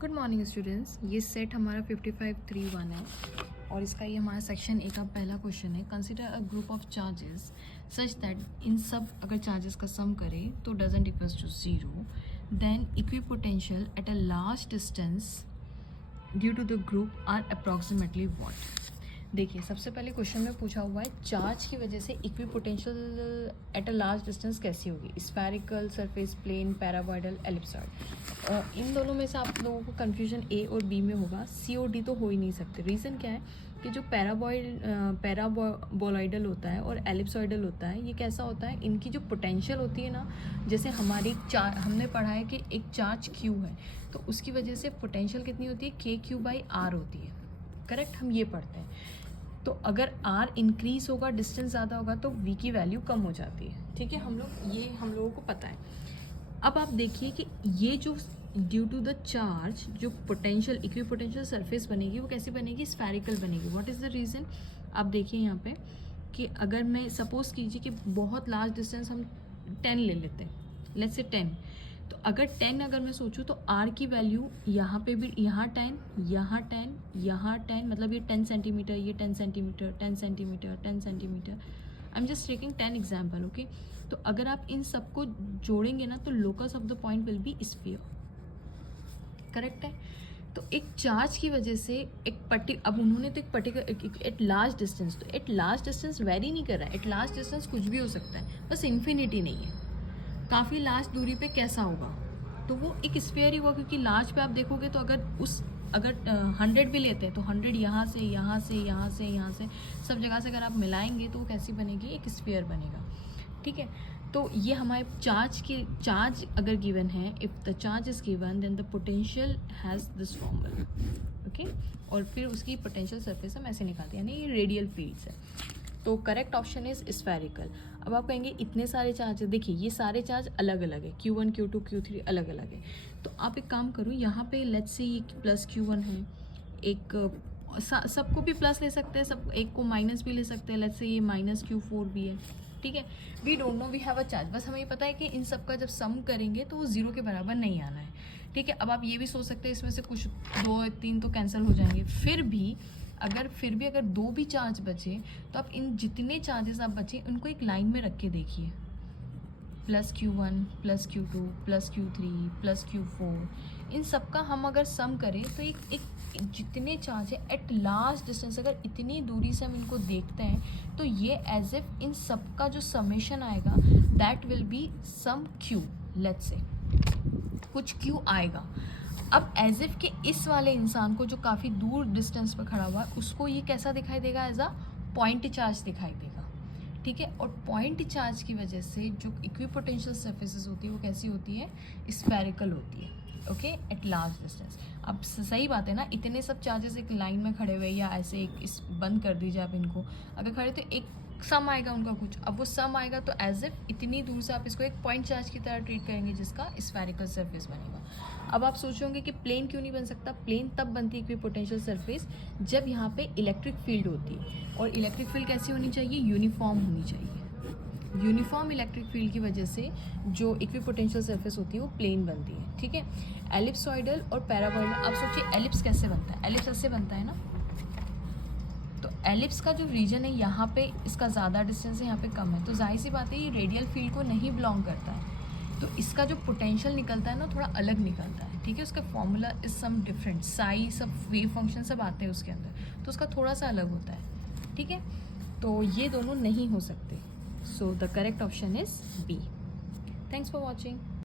Good morning students. ये set हमारा 55.3.1 है और इसका ये हमारा सेक्शन ए का पहला क्वेश्चन है। Consider a group of charges such that in सब अगर चार्जेस का सम करें तो doesn't equals to zero, then equipotential at a large distance due to the group are approximately what. देखिए, सबसे पहले क्वेश्चन में पूछा हुआ है चार्ज की वजह से equipotential at a large distance कैसी होगी। Spherical, surface, plane, paraboloidal, ellipsoid. इन दोनों में से आप लोगों को कंफ्यूजन ए और बी में होगा, सी और डी तो हो ही नहीं सकते। रीज़न क्या है कि जो पैराबोलॉइडल होता है और एलिप्सॉइडल होता है, ये कैसा होता है, इनकी जो पोटेंशियल होती है ना, जैसे हमारी हमने पढ़ा है कि एक चार्ज क्यू है तो उसकी वजह से पोटेंशियल कितनी होती है, के क्यू बाई आर होती है। करेक्ट, हम ये पढ़ते हैं। तो अगर r इंक्रीज होगा, डिस्टेंस ज़्यादा होगा तो v की वैल्यू कम हो जाती है। ठीक है, हम लोगों को पता है। अब आप देखिए कि ये जो ड्यू टू द चार्ज जो पोटेंशियल इक्विपोटेंशियल सरफेस बनेगी वो कैसी बनेगी, स्फेरिकल बनेगी। व्हाट इज़ द रीज़न, आप देखिए यहाँ पे कि अगर मैं सपोज कीजिए कि बहुत लार्ज डिस्टेंस हम 10 ले लेते हैं, लेट्स से 10, तो अगर 10 अगर मैं सोचूं तो r की वैल्यू यहाँ पे भी, यहाँ 10, यहाँ 10, यहाँ 10, मतलब ये 10 सेंटीमीटर, ये 10 centimetre, 10 centimetre, 10 centimetre. I am just taking 10 example, okay. तो अगर आप इन सबको जोड़ेंगे ना तो locus of the point will be sphere. Correct है। तो एक चार्ज की वजह से अब उन्होंने तो एक पर्टिकुलर एट लार्ज डिस्टेंस, तो एट लार्ज डिस्टेंस वेरी नहीं कर रहा है। एट लार्ज डिस्टेंस कुछ भी हो सकता है, बस इन्फिनिटी नहीं है। काफ़ी लार्ज दूरी पे कैसा होगा, तो वो एक स्फीयर ही होगा, क्योंकि लार्ज पे आप देखोगे तो अगर 100 भी लेते हैं तो 100 यहाँ से यहाँ से यहाँ से यहाँ से सब जगह से अगर आप मिलाएंगे तो वो कैसी बनेगी, एक स्फीयर बनेगा। ठीक है, तो ये हमारे चार्ज अगर गिवन है, if the charge is given then the potential has this formula, okay. और फिर उसकी पोटेंशियल सरफेस हम ऐसे निकालते हैं, यानी ये रेडियल फील्ड्स है। तो करेक्ट ऑप्शन इज स्फेरिकल। अब आप कहेंगे इतने सारे चार्ज, देखिए ये सारे चार्ज अलग अलग है, Q1, Q2, Q3 अलग अलग है। तो आप एक काम करो, यहाँ पे लेट्स से ये प्लस Q1 है, एक सबको भी प्लस ले सकते हैं, सब एक को माइनस भी ले सकते हैं, लेट्स से ये माइनस Q4 भी है। ठीक है, we don't know, we have a charge, बस हमें पता है कि इन सब का जब सम करेंगे तो वो जीरो के बराबर नहीं आना है। ठीक है, अब आप ये भी सोच सकते हैं इसमें से कुछ 2-3 तो कैंसिल हो जाएंगे। फिर भी अगर दो भी चार्ज बचे तो आप इन जितने चार्जेस आप बचे उनको एक लाइन में रख के देखिए, plus Q1 plus Q2 plus Q3 plus Q4, इन सब का हम अगर सम करें तो एक जितने चार्ज है एट लार्ज डिस्टेंस, अगर इतनी दूरी से हम इनको देखते हैं तो ये एज इफ इन सब का जो समेशन आएगा that will be some Q, let's say कुछ Q आएगा। अब एज इफ के इस वाले इंसान को जो काफ़ी दूर डिस्टेंस पर खड़ा हुआ है उसको ये कैसा दिखाई देगा, एज अ पॉइंट चार्ज दिखाई देगा। ठीक है, और पॉइंट चार्ज की वजह से जो इक्विपोटेंशियल सरफेसेस होती है वो कैसी होती है, स्फेरिकल होती है, ओके, एट लार्ज डिस्टेंस। अब सही बात है ना, इतने सब चार्जेस एक लाइन में खड़े हुए या ऐसे एक इस बंद कर दीजिए आप इनको, अगर खड़े तो एक सम आएगा उनका कुछ। अब वो सम आएगा तो एज इफ इतनी दूर से आप इसको एक पॉइंट चार्ज की तरह ट्रीट करेंगे जिसका स्फेरिकल सरफेस बनेगा। अब आप सोचोगे कि प्लेन क्यों नहीं बन सकता, प्लेन तब बनती है इक्विपोटेंशियल सरफेस जब यहाँ पे इलेक्ट्रिक फील्ड होती है, और इलेक्ट्रिक फील्ड कैसी होनी चाहिए, यूनिफॉर्म होनी चाहिए। यूनिफॉर्म इलेक्ट्रिक फील्ड की वजह से जो इक्विपोटेंशियल सरफेस होती है वो प्लेन बनती है। ठीक है, एलिप्सॉइडल और पैराबॉइडल, आप सोचिए एलिप्स कैसे बनता है, एलिप्स ऐसे बनता है ना, तो एलिप्स का जो रीजन है यहाँ पे इसका ज़्यादा डिस्टेंस है, यहाँ पे कम है, तो जाहिर सी बात है ये रेडियल फील्ड को नहीं बिलोंग करता है, तो इसका जो पोटेंशियल निकलता है ना थोड़ा अलग निकलता है। ठीक है, उसका formula is some different, psi sub wave function सब आते हैं उसके अंदर, तो उसका थोड़ा सा अलग होता है। ठीक है, तो ये दोनों नहीं हो सकते, so the correct option is B. Thanks for watching.